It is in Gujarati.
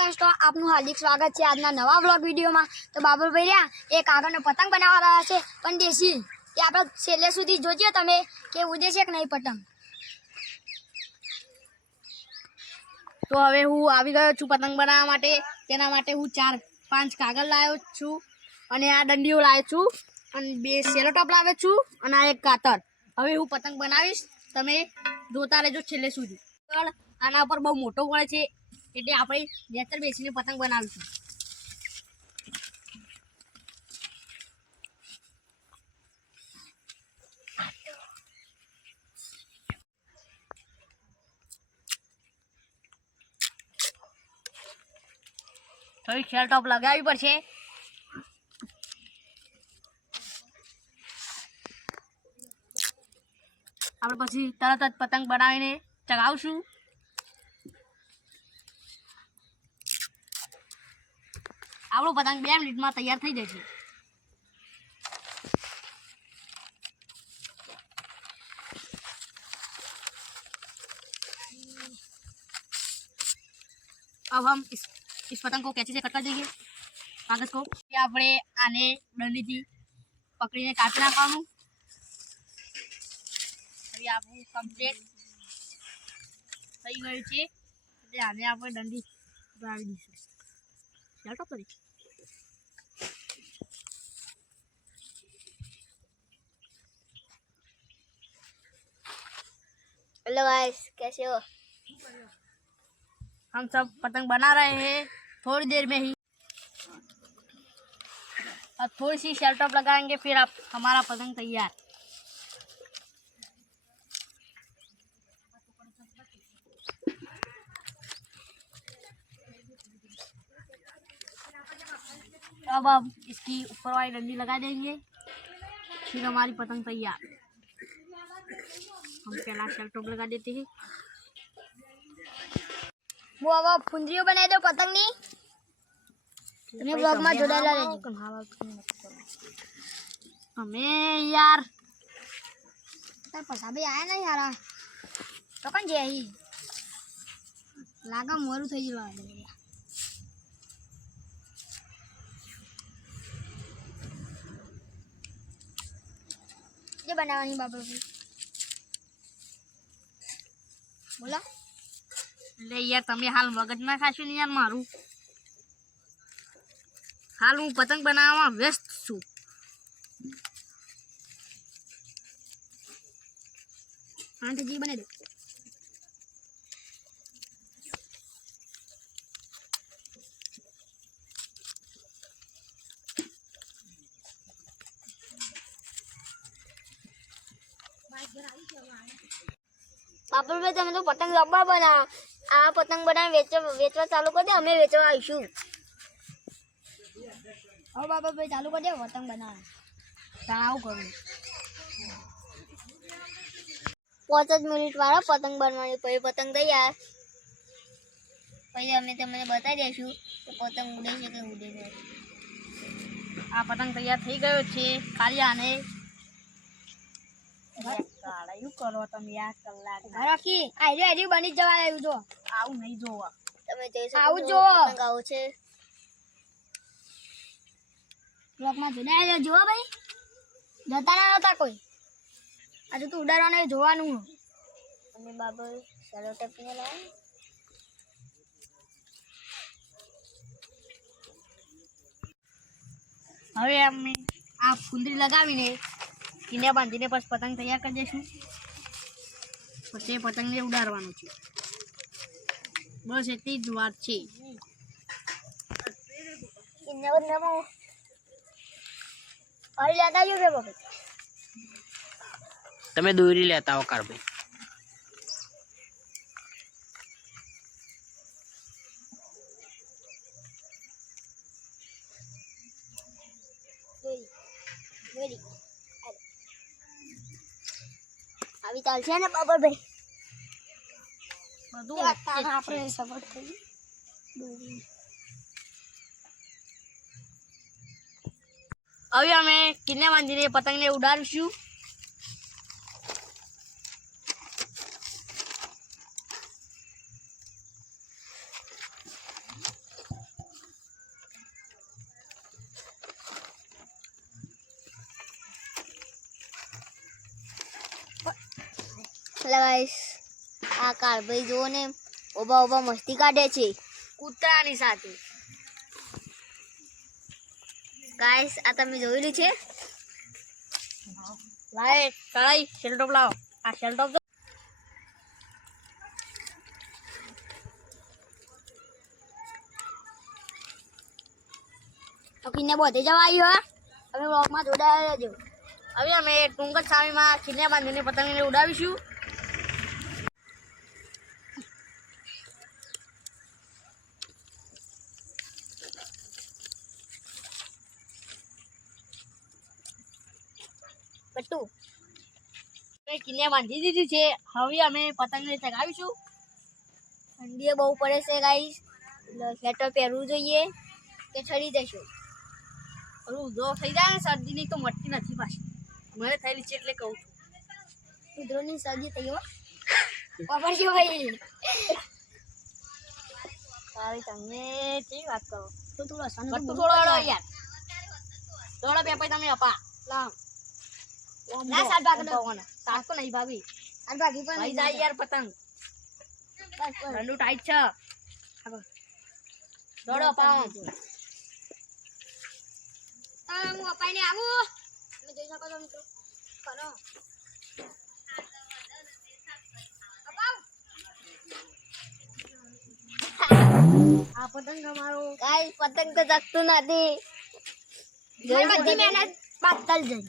गाइस तो आपનું હાર્દિક સ્વાગત છે આજના નવા વ્લોગ વિડિયોમાં। તો બાબુભાઈ રહ્યા એક આગળનો પતંગ બનાવવા રહ્યા છે પણ દેશી કે આપણે છેલ્લે સુધી જોજો તમે કે ઉડે છે કે નહીં પતંગ। તો હવે હું આવી ગયો છું પતંગ બનાવવા માટે। તેના માટે હું 4-5 કાગળ લાવ્યો છું અને આ દંડીઓ લાવ્યો છું અને 2 સેલો ટોપ લાવ્યો છું અને આ એક કાતર। હવે હું પતંગ બનાવીશ, તમે જોતા રહેજો છેલ્લે સુધી। આના પર બહુ મોટો પડે છે એટલે આપણે નેચર બેસીને પતંગ બનાવીશું। થોડી શેલ ટોપ લગાવવી પડશે। આપણે પછી તરત જ પતંગ બનાવીને ચગાવશું। આપણો પતંગ 2 મિનિટમાં તૈયાર થઈ જશે। अब हम इस पतंग को कैंची से कट कर देंगे कागज को। આપણે આને દંડીથી પકડીને કાપી નાખવાનું। હવે આપણું કમ્પ્લીટ થઈ ગયું છે એટલે આને આપણે દંડી ઉડાવી દઈશું। ચાલો કરી हेलो गाइस कैसे हो? हम सब पतंग बना रहे हैं थोड़ी देर में ही। अब थोड़ी सी शेल टॉप लगाएंगे फिर आप हमारा पतंग तैयार। अब आप इसकी ऊपर वाली डंडी लगा देंगे फिर हमारी पतंग तैयार। हम पहला शेल टॉप लगा देते हैं। वो अब फुंदरीઓ બનાવી દો પતંગની। તમે બ્લોગમાં જોડાયેલા રહેજો। અમે યાર તાર પસાબે આયા નહીં યાર તો કોણ છે અહીં લાગા મોરું થઈ ગયું લાગે। જે બનાવવાની બાબુભાઈ બોલો। એટલે યાર તમે હાલ મગજ ના ખાશો ને યાર મારું। હાલ હું પતંગ બનાવવામાં વ્યસ્ત છું। આંટી બને દો। બાબુભાઈ તમે તો પતંગ રબર બનાવો। આ પતંગ બનાવી વેચવા ચાલુ કરી દે, અમે વેચવા આવીશું। હવે બાબુભાઈ ચાલુ કરી દે પતંગ બનાવવા। આવું કરું 5 જ મિનિટ વાળો પતંગ બનાવવાની, પછી પતંગ તૈયાર। પછી અમે તમને બતાવી દઈશું કે પતંગ ઉડે છે કે ઉડે છે। આ પતંગ તૈયાર થઈ ગયો છે। ખાલી આને શું કરો તમે યાર કલાક રાખી આઈડી બની જવા આવ્યું જો। આવું નહીં જોવા તમે જોઈ શકો આવું જો જો પતંગ આવું છે। બ્લોગમાં જોડાયેલા જો ભાઈ, જતા ના નતા કોઈ। આજે તો ઉડાડવાનું જોવાનું। અને બાબુ સેલો ટેપ ને લાવ। હવે અમે આ ફુંદરી લગાવીને કીને બાંધીને પછી પતંગ તૈયાર કરી દઈશું। પછી પતંગને ઉડાડવાનું છે। બસ એટલી જ વાત છે। કિન્ને બદનામો ઓર લેતા જો બે બાબુ તમે દોરી લેતા હો કાર ભાઈ। વેરી આવી ચાલશે ને બાબુભાઈ બધું આપણે સપોર્ટ કરી હવે અમે કીને બાંધીને પતંગને ઉડાડીશું। એટલે ગાઈસ આ કાળભાઈ જુઓ ને ઉભા ઉભા મસ્તી કાઢે છે કૂતરાની સાથે. ગાઈસ આ તમે જોયેલું છે લાય કળાઈ શેલટોપ લાવો. આ શેલટોપ તો કિન્ને બધે જવા આવ્યો હવે બ્લોગમાં જોડાયા રહેજો. હવે અમે ટૂંક જ સમયમાં ખીલ્યા બાંધીને પતંગને ઉડાવીશું. પટ્ટુ કિલ્યા બાંધી દીધી છે. હવે અમે પતંગને ચગાવીશું. ઠંડી બહુ પડે છે ગાઈસ એટલે સ્વેટર પહેરવું જોઈએ કે ઠરી જશું. ઓલું જો થઈ જાય ને શરદીની તો મટતી નથી પાછી. મને થયેલી છે એટલે કહું છું. કૂતરોની સર્દી થઈ હોય વાપરજો ભાઈ. તારી તમે કેવી વાત કરો. તો તું લસણ ગટ્ટુ થોડો યાર. થોડો બે પૈસા તમે અપા લાવ. ના સાત ભાગનો સાત તો નહીં ભાભી. સાત ભાગી પણ ભાઈ જાય યાર પતંગ. ઠંડુ ટાઈટ છે. દોડો અપાવો. હું અપાઈને આવું તમે જોઈ શકો છો મિત્રો કરો અપાવ. આ પતંગ અમારો ગાઈસ પતંગ તો ચકતું નથી. બધી મહેનત બાતલ જઈ